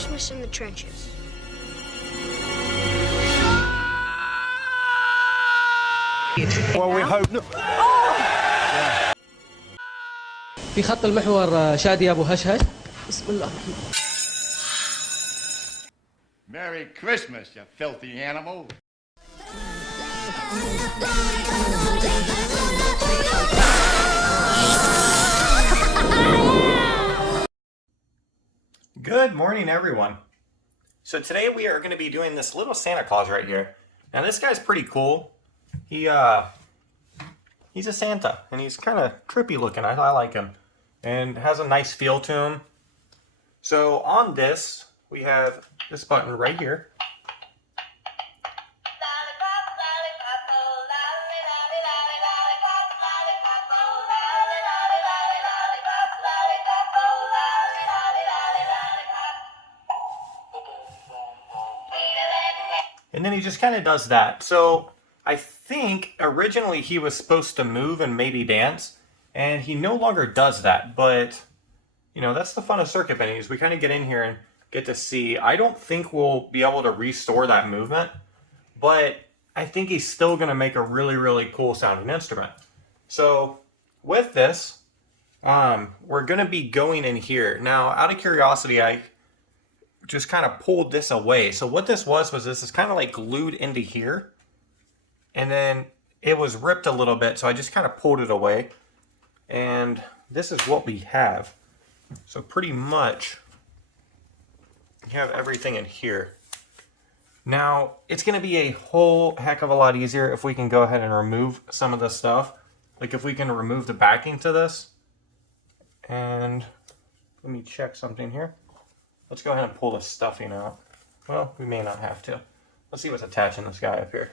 Christmas in the trenches. Well, we hope not. في خط المحور شادي أبو هشهش. بسم الله الرحمن الرحيم. Merry Christmas, you filthy animal. Good morning, everyone. So today we are going to be doing this little Santa Claus right here. Now this guy's pretty cool. He's a Santa, and he's kind of trippy looking. I like him, and has a nice feel to him. So on this, we have this button right here. And then he just kind of does that. So I think originally he was supposed to move and maybe dance, and he no longer does that. But, you know, that's the fun of circuit bending, is we kind of get in here and get to see. I don't think we'll be able to restore that movement, but I think he's still going to make a really, really cool sounding instrument. So with this, we're going to be going in here. Now, out of curiosity, I just kind of pulled this away. So what this was this is kind of like glued into here, and then it was ripped a little bit, so I just kind of pulled it away, and this is what we have. So pretty much you have everything in here. Now it's going to be a whole heck of a lot easier if we can go ahead and remove some of this stuff, like if we can remove the backing to this. And let me check something here. Let's go ahead and pull the stuffing out. Well, we may not have to. Let's see what's attaching this guy up here.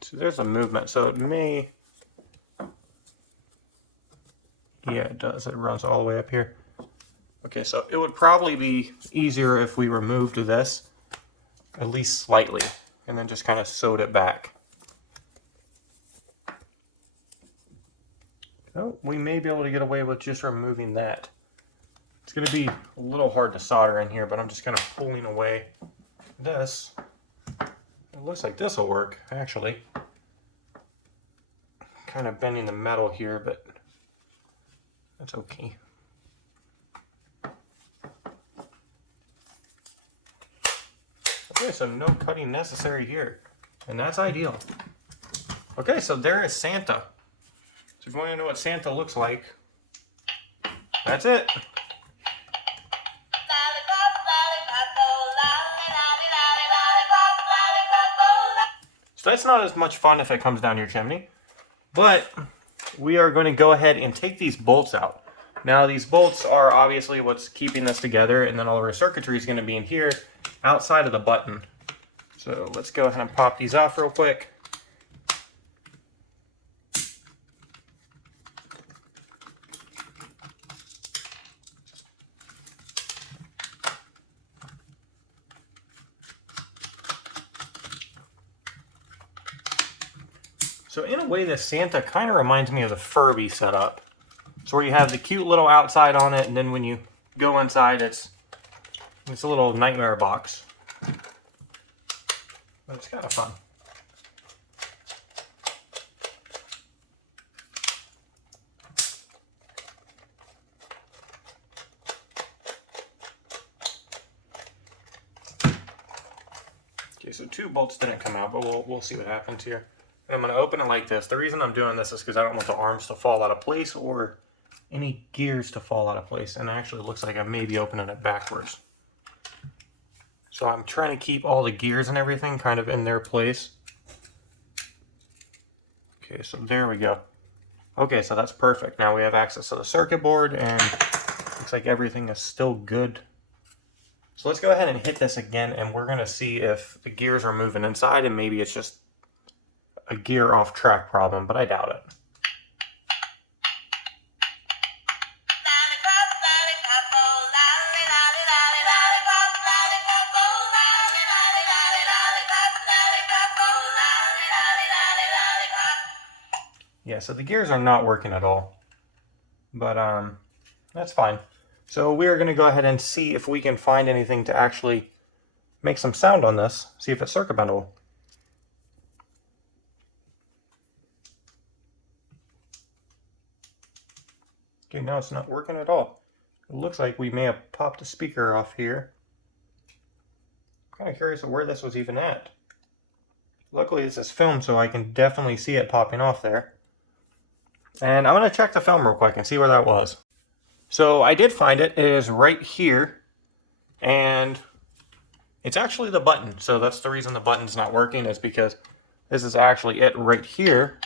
So there's a movement. So it may... Yeah, it does. It runs all the way up here. Okay, so it would probably be easier if we removed this, at least slightly, and then just kind of sewed it back. Oh, we may be able to get away with just removing that. It's going to be a little hard to solder in here, but I'm just kind of pulling away this. It looks like this will work, actually. Kind of bending the metal here, but that's okay. Okay, so no cutting necessary here, and that's ideal. Okay, so there is Santa. So if you want to know what Santa looks like, that's it. So that's not as much fun if it comes down your chimney, but we are going to go ahead and take these bolts out. Now these bolts are obviously what's keeping this together, and then all of our circuitry is going to be in here outside of the button. So let's go ahead and pop these off real quick. So in a way, this Santa kind of reminds me of the Furby setup. So where you have the cute little outside on it, and then when you go inside, it's a little nightmare box. But it's kind of fun. Okay, so two bolts didn't come out, but we'll see what happens here. And I'm going to open it like this. The reason I'm doing this is because I don't want the arms to fall out of place or any gears to fall out of place. And it actually looks like I may be opening it backwards. So I'm trying to keep all the gears and everything kind of in their place. Okay, so there we go. Okay, so that's perfect. Now we have access to the circuit board, and looks like everything is still good. So let's go ahead and hit this again, and we're going to see if the gears are moving inside, and maybe it's just a gear off track problem, but I doubt it. Yeah, so the gears are not working at all, but that's fine. So we are going to go ahead and see if we can find anything to actually make some sound on this, see if it's circuit bendable. Okay, no, it's not working at all. It looks like we may have popped a speaker off here. I'm kind of curious of where this was even at. Luckily this is film, so I can definitely see it popping off there. And I'm going to check the film real quick and see where that was. So I did find it. It is right here. And it's actually the button. So that's the reason the button's not working, is because this is actually it right here.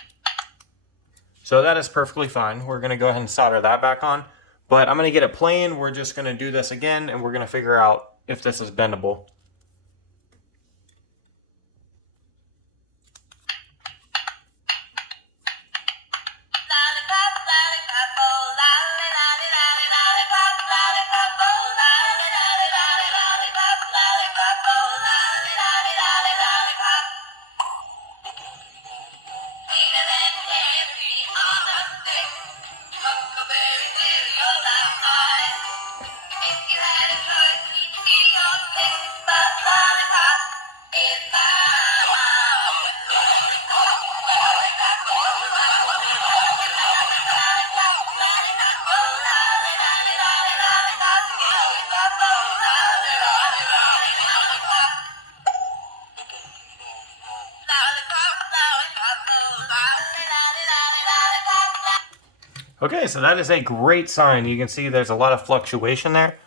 So that is perfectly fine. We're going to go ahead and solder that back on. But I'm going to get it playing. We're just going to do this again, and we're going to figure out if this is bendable. Okay, so that is a great sign. You can see there's a lot of fluctuation there.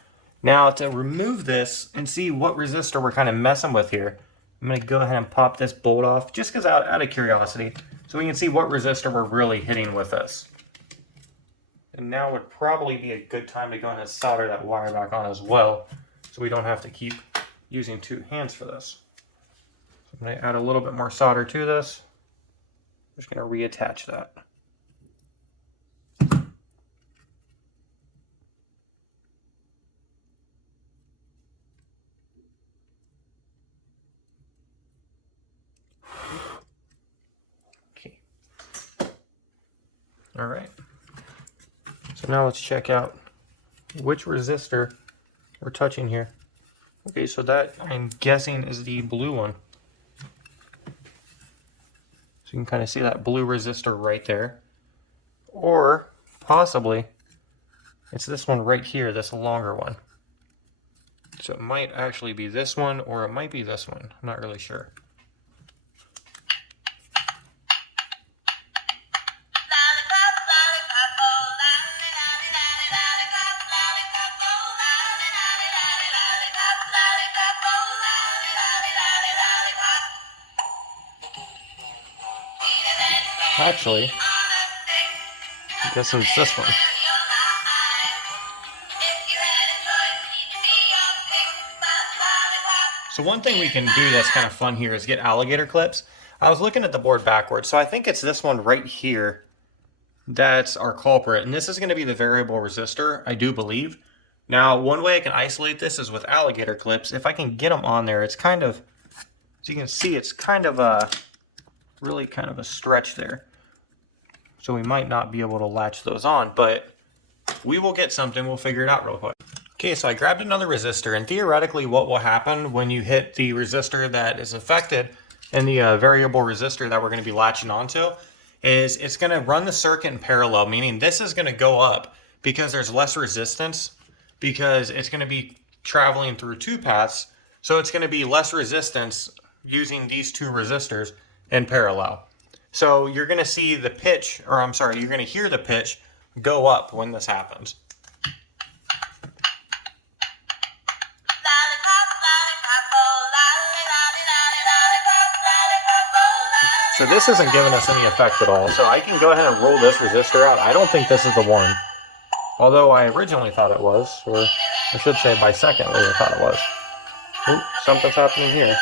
Now to remove this and see what resistor we're kind of messing with here, I'm going to go ahead and pop this bolt off just because out of curiosity, so we can see what resistor we're really hitting with this. And now would probably be a good time to go ahead and solder that wire back on as well, so we don't have to keep using two hands for this. So I'm going to add a little bit more solder to this. I'm just going to reattach that. All right, so now let's check out which resistor we're touching here. Okay, so that I'm guessing is the blue one. So you can kind of see that blue resistor right there. Or possibly it's this one right here, this longer one. So it might actually be this one, or it might be this one. I'm not really sure. Actually, I'm guessing it's this one. So one thing we can do that's kind of fun here is get alligator clips. I was looking at the board backwards, so I think it's this one right here that's our culprit. And this is going to be the variable resistor, I do believe. Now, one way I can isolate this is with alligator clips. If I can get them on there, it's kind of, as you can see, it's kind of a really kind of a stretch there. So we might not be able to latch those on, but we will get something. We'll figure it out real quick. Okay, so I grabbed another resistor, and theoretically what will happen when you hit the resistor that is affected and the variable resistor that we're going to be latching onto is it's going to run the circuit in parallel, meaning this is going to go up because there's less resistance, because it's going to be traveling through two paths, so it's going to be less resistance using these two resistors in parallel. So you're going to see the pitch, or I'm sorry, you're going to hear the pitch go up when this happens. So this isn't giving us any effect at all. So I can go ahead and roll this resistor out. I don't think this is the one. Although I originally thought it was, or I should say by secondly I thought it was. Ooh, something's happening here.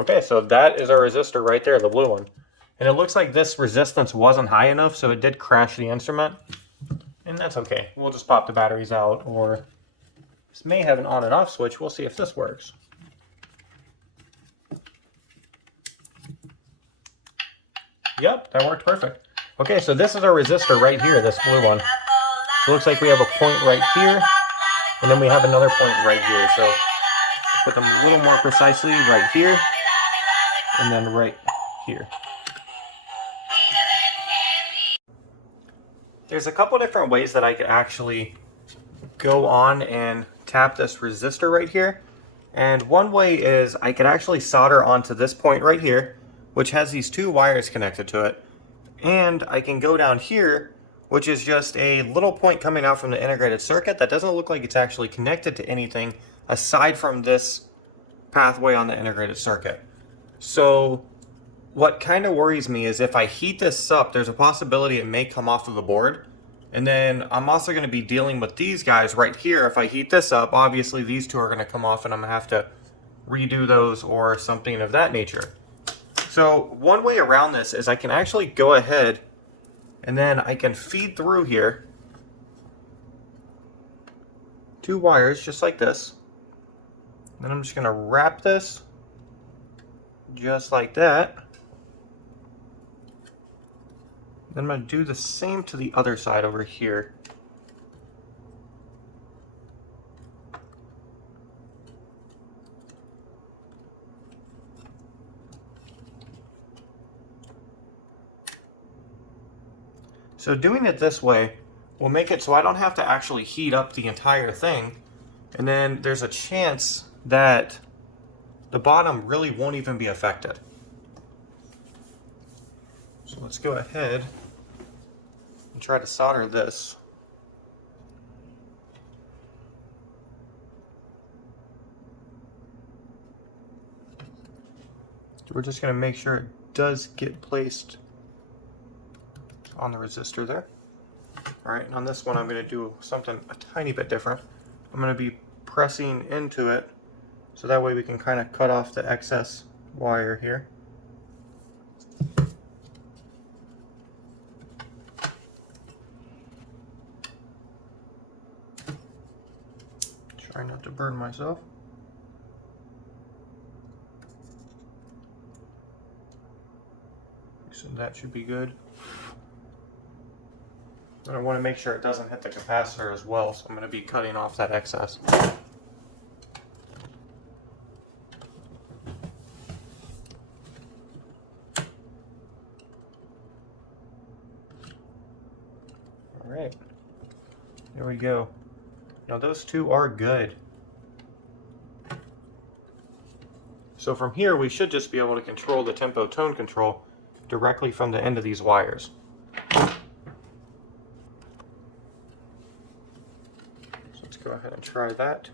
Okay, so that is our resistor right there, the blue one. And it looks like this resistance wasn't high enough, so it did crash the instrument. And that's okay. We'll just pop the batteries out, or this may have an on and off switch. We'll see if this works. Yep, that worked perfect. Okay, so this is our resistor right here, this blue one. So it looks like we have a point right here, and then we have another point right here. So put them a little more precisely right here, and then right here. There's a couple different ways that I could actually go on and tap this resistor right here. And one way is I could actually solder onto this point right here, which has these two wires connected to it. And I can go down here, which is just a little point coming out from the integrated circuit that doesn't look like it's actually connected to anything aside from this pathway on the integrated circuit. So what kind of worries me is if I heat this up, there's a possibility it may come off of the board. And then I'm also going to be dealing with these guys right here. If I heat this up, obviously these two are going to come off and I'm going to have to redo those or something of that nature. So one way around this is I can actually go ahead and then I can feed through here two wires just like this. Then I'm just going to wrap this just like that. Then I'm going to do the same to the other side over here. So doing it this way will make it so I don't have to actually heat up the entire thing. And then there's a chance that the bottom really won't even be affected. So let's go ahead and try to solder this. We're just going to make sure it does get placed on the resistor there. Alright, and on this one I'm going to do something a tiny bit different. I'm going to be pressing into it so that way we can kind of cut off the excess wire here. Try not to burn myself. So that should be good. And I want to make sure it doesn't hit the capacitor as well, so I'm going to be cutting off that excess. Alright, there we go. Now those two are good. So from here we should just be able to control the tempo tone control directly from the end of these wires. Go ahead and try that.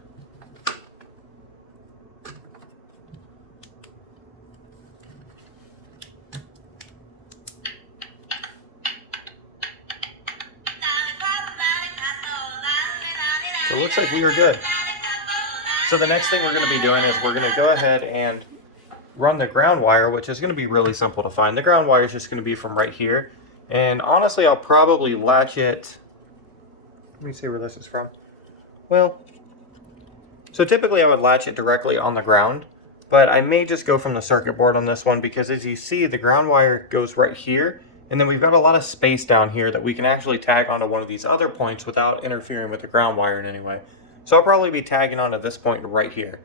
So it looks like we are good. So the next thing we're going to be doing is we're going to go ahead and run the ground wire, which is going to be really simple to find. The ground wire is just going to be from right here. And honestly, I'll probably latch it. Let me see where this is from. Well, so typically I would latch it directly on the ground, but I may just go from the circuit board on this one because as you see, the ground wire goes right here, and then we've got a lot of space down here that we can actually tag onto one of these other points without interfering with the ground wire in any way. So I'll probably be tagging onto this point right here.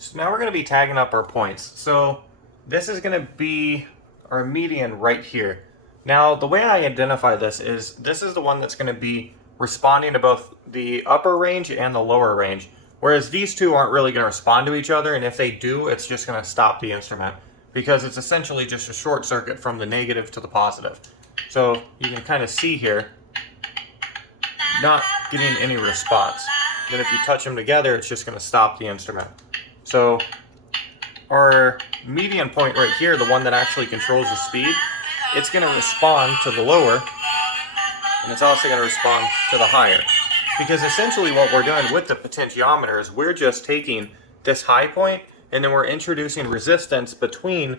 So now we're going to be tagging up our points. So this is going to be our median right here. Now the way I identify this is the one that's going to be responding to both the upper range and the lower range. Whereas these two aren't really going to respond to each other, and if they do, it's just going to stop the instrument, because it's essentially just a short circuit from the negative to the positive. So you can kind of see here, not getting any response. Then if you touch them together, it's just going to stop the instrument. So our median point right here, the one that actually controls the speed, it's going to respond to the lower, and it's also going to respond to the higher. Because essentially what we're doing with the potentiometer is we're just taking this high point, and then we're introducing resistance between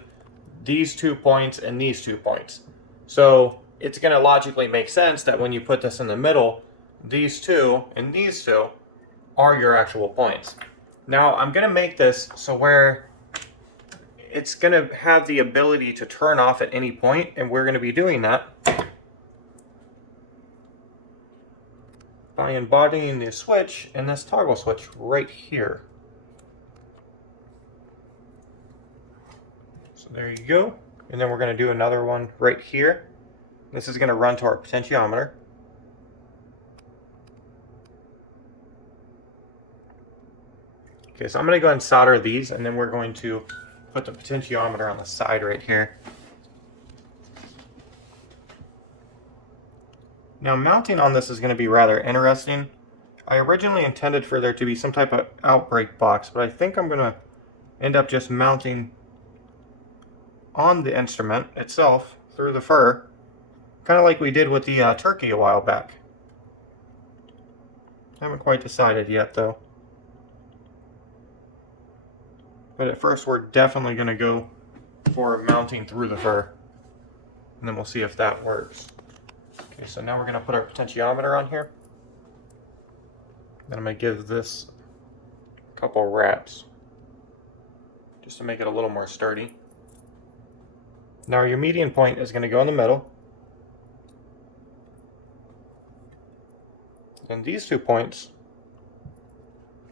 these 2 points and these 2 points. So it's going to logically make sense that when you put this in the middle, these two and these two are your actual points. Now I'm going to make this so where it's going to have the ability to turn off at any point, and we're going to be doing that by embodying the switch in this toggle switch right here. So there you go. And then we're going to do another one right here. This is going to run to our potentiometer. Okay, so I'm going to go ahead and solder these, and then we're going to put the potentiometer on the side right here. Now mounting on this is going to be rather interesting. I originally intended for there to be some type of outbreak box, but I think I'm going to end up just mounting on the instrument itself through the fur, kind of like we did with the turkey a while back. Haven't quite decided yet though. But at first we're definitely going to go for mounting through the fur, and then we'll see if that works. Okay, so now we're going to put our potentiometer on here. Then I'm going to give this a couple wraps just to make it a little more sturdy. Now your median point is going to go in the middle. And these 2 points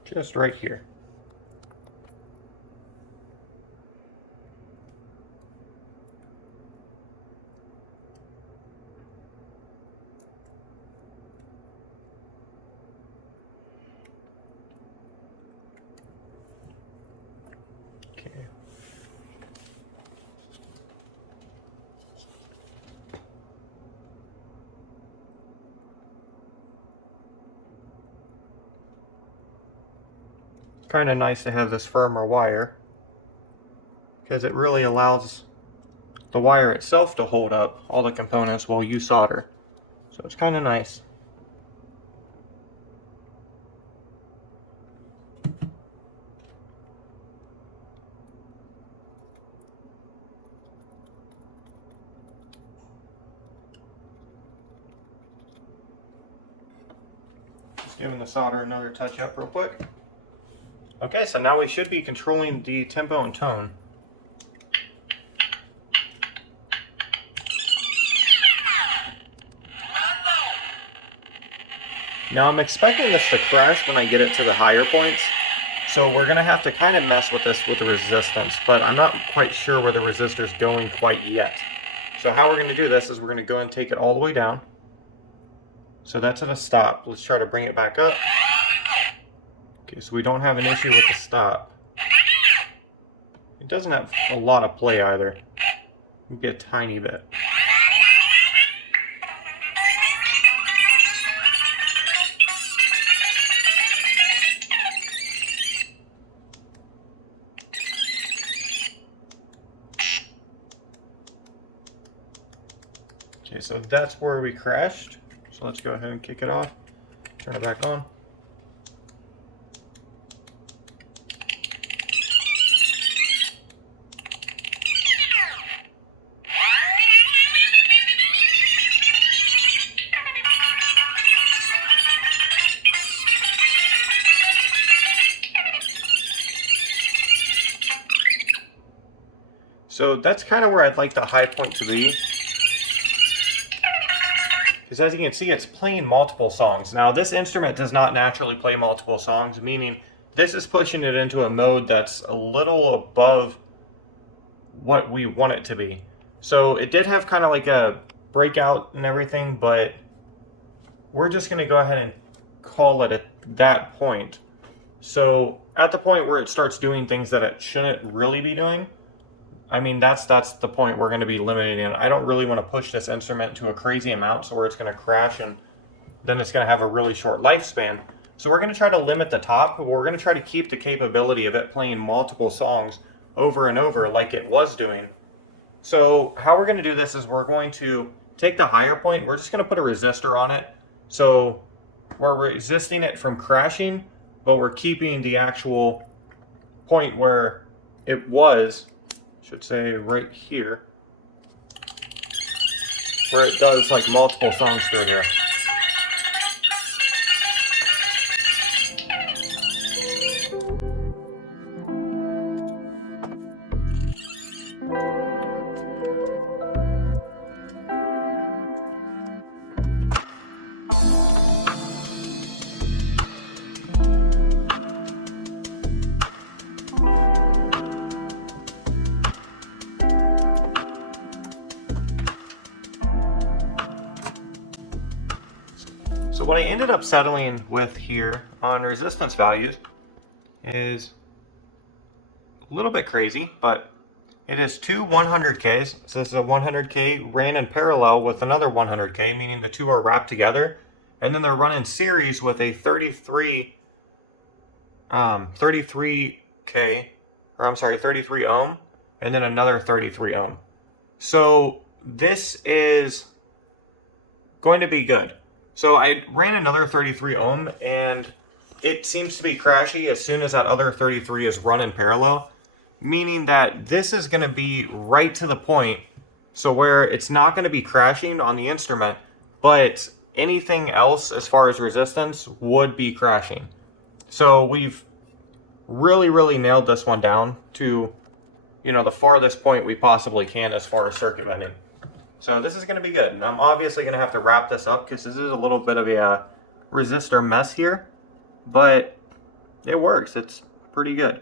just right here. Kind of nice to have this firmer wire, because it really allows the wire itself to hold up all the components while you solder. So it's kind of nice. Just giving the solder another touch up real quick. Okay, so now we should be controlling the tempo and tone. Now I'm expecting this to crash when I get it to the higher points, so we're going to have to kind of mess with this with the resistance, but I'm not quite sure where the resistor's going quite yet. So how we're going to do this is we're going to go and take it all the way down. So that's at a stop. Let's try to bring it back up. Okay, so we don't have an issue with the stop. It doesn't have a lot of play either. Maybe a tiny bit. Okay, so that's where we crashed. So let's go ahead and kick it off. Turn it back on. So that's kind of where I'd like the high point to be. Because as you can see, it's playing multiple songs. Now this instrument does not naturally play multiple songs, meaning this is pushing it into a mode that's a little above what we want it to be. So it did have kind of like a breakout and everything, but we're just going to go ahead and call it at that point. So at the point where it starts doing things that it shouldn't really be doing, I mean, that's the point we're going to be limiting it. I don't really want to push this instrument to a crazy amount so where it's going to crash and then it's going to have a really short lifespan. So we're going to try to limit the top, but we're going to try to keep the capability of it playing multiple songs over and over like it was doing. So how we're going to do this is we're going to take the higher point, we're just going to put a resistor on it. So we're resisting it from crashing, but we're keeping the actual point where it was, I should say right here, where it does like multiple songs through here. So what I ended up settling with here on resistance values is a little bit crazy, but it is two 100Ks. So this is a 100K ran in parallel with another 100K, meaning the two are wrapped together. And then they're run in series with a 33 ohm, and then another 33 ohm. So this is going to be good. So I ran another 33 ohm and it seems to be crashy as soon as that other 33 is run in parallel, meaning that this is going to be right to the point so where it's not going to be crashing on the instrument, but anything else as far as resistance would be crashing. So we've really nailed this one down to, you know, the farthest point we possibly can as far as circuit bending. So this is going to be good. And I'm obviously going to have to wrap this up because this is a little bit of a resistor mess here, but it works. It's pretty good.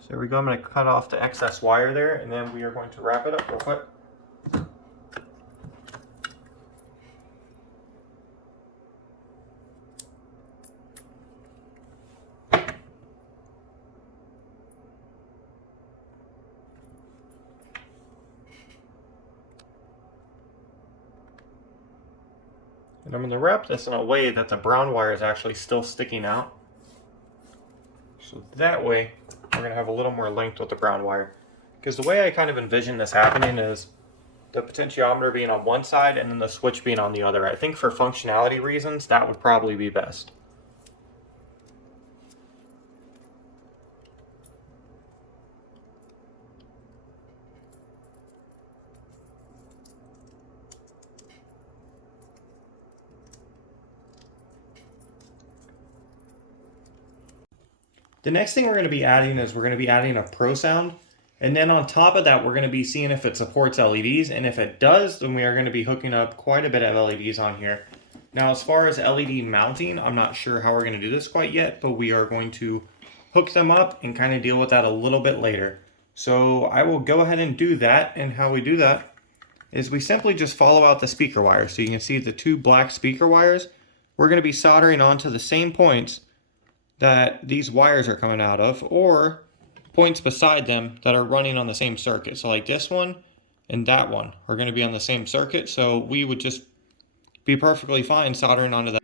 So here we go. I'm going to cut off the excess wire there, and then we are going to wrap it up real quick. And I'm going to wrap this in a way that the brown wire is actually still sticking out. So that way, we're going to have a little more length with the brown wire. Because the way I kind of envision this happening is the potentiometer being on one side and then the switch being on the other. I think for functionality reasons, that would probably be best. The next thing we're going to be adding is we're going to be adding a Pro Sound. And then on top of that, we're going to be seeing if it supports LEDs. And if it does, then we are going to be hooking up quite a bit of LEDs on here. Now, as far as LED mounting, I'm not sure how we're going to do this quite yet, but we are going to hook them up and kind of deal with that a little bit later. So I will go ahead and do that. And how we do that is we simply just follow out the speaker wires. So you can see the two black speaker wires. We're going to be soldering onto the same points that these wires are coming out of, or points beside them that are running on the same circuit. So like this one and that one are going to be on the same circuit, so we would just be perfectly fine soldering onto that.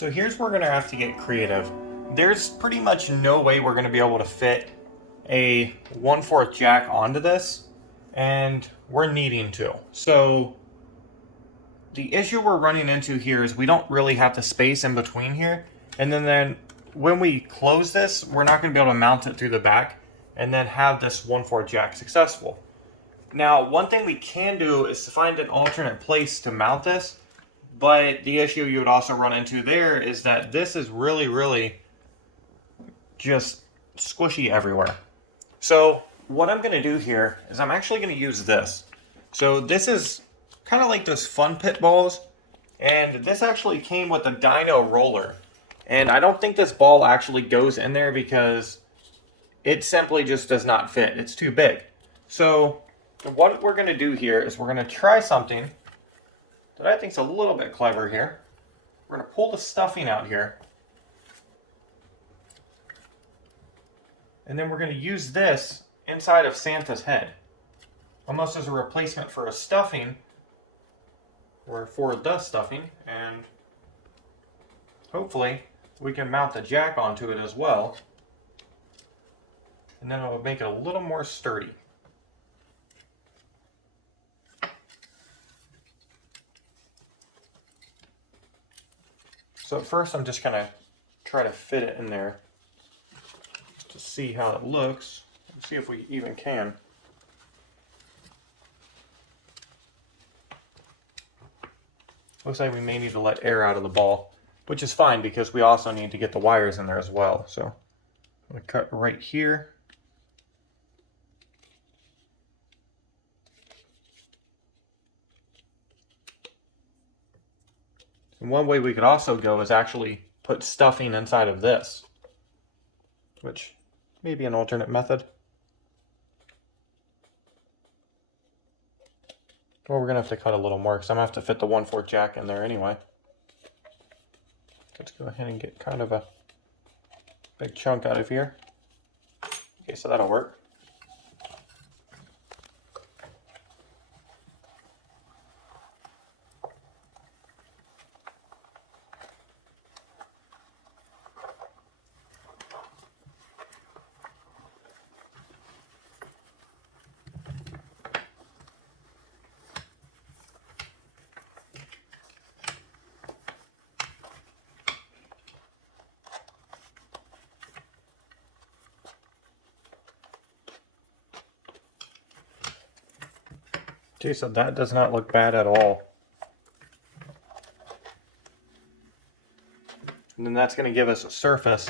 So here's where we're going to have to get creative. There's pretty much no way we're going to be able to fit a 1/4 jack onto this, and we're needing to. So the issue we're running into here is we don't really have the space in between here, and then when we close this, we're not going to be able to mount it through the back and then have this 1/4 jack successful. Now, one thing we can do is to find an alternate place to mount this, but the issue you would also run into there is that this is really just squishy everywhere. So what I'm going to do here is I'm actually going to use this. So this is kind of like those fun pit balls, and this actually came with a dyno roller. And I don't think this ball actually goes in there because it simply just does not fit. It's too big. So what we're going to do here is we're going to try something that I think is a little bit clever here. We're going to pull the stuffing out here. And then we're going to use this inside of Santa's head, almost as a replacement for a stuffing, or for the stuffing, and hopefully we can mount the jack onto it as well, and then it'll make it a little more sturdy. So at first I'm just going to try to fit it in there to see how it looks, and see if we even can. Looks like we may need to let air out of the ball, which is fine because we also need to get the wires in there as well. So I'm going to cut right here. And one way we could also go is actually put stuffing inside of this, which may be an alternate method. Well, we're going to have to cut a little more because I'm going to have to fit the 1/4 jack in there anyway. Let's go ahead and get kind of a big chunk out of here. Okay, so that'll work. Okay, so that does not look bad at all. And then that's going to give us a surface.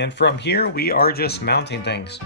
And from here, we are just mounting things.